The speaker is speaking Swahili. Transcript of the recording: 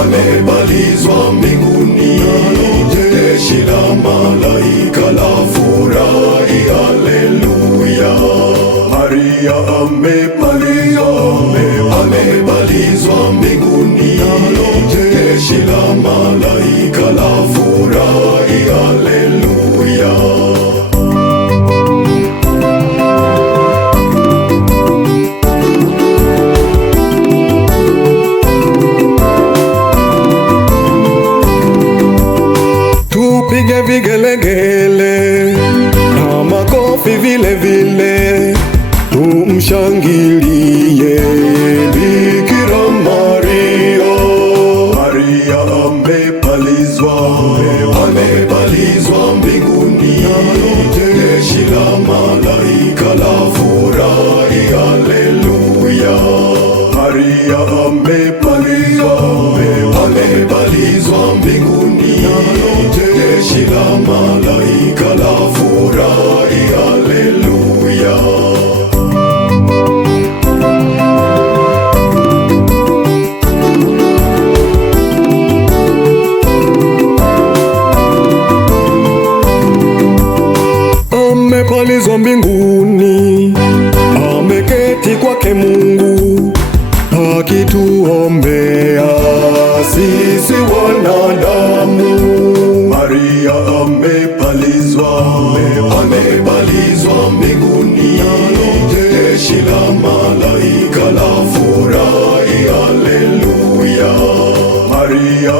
amepalizwa mbinguni, jeshi la malaika lafurahi, haleluya. Maria amepalizwa mbinguni, jeshi la malaika lafurahi, haleluya. Tupige vigelegele na makofi vile vile, tumshangilie Bikira Maria. Maria amepalizwa mbinguni, jeshi la malaika lafurahi, haleluya. Maria amepalizwa mbinguni, jeshi la malaika lafurahi, haleluya. Amepalizwa mbinguni, ameketi kwake Mungu, akituombea sisi wanadamu. Maria amepalizwa mbinguni, jeshi la malaika lafurahi, haleluya. Maria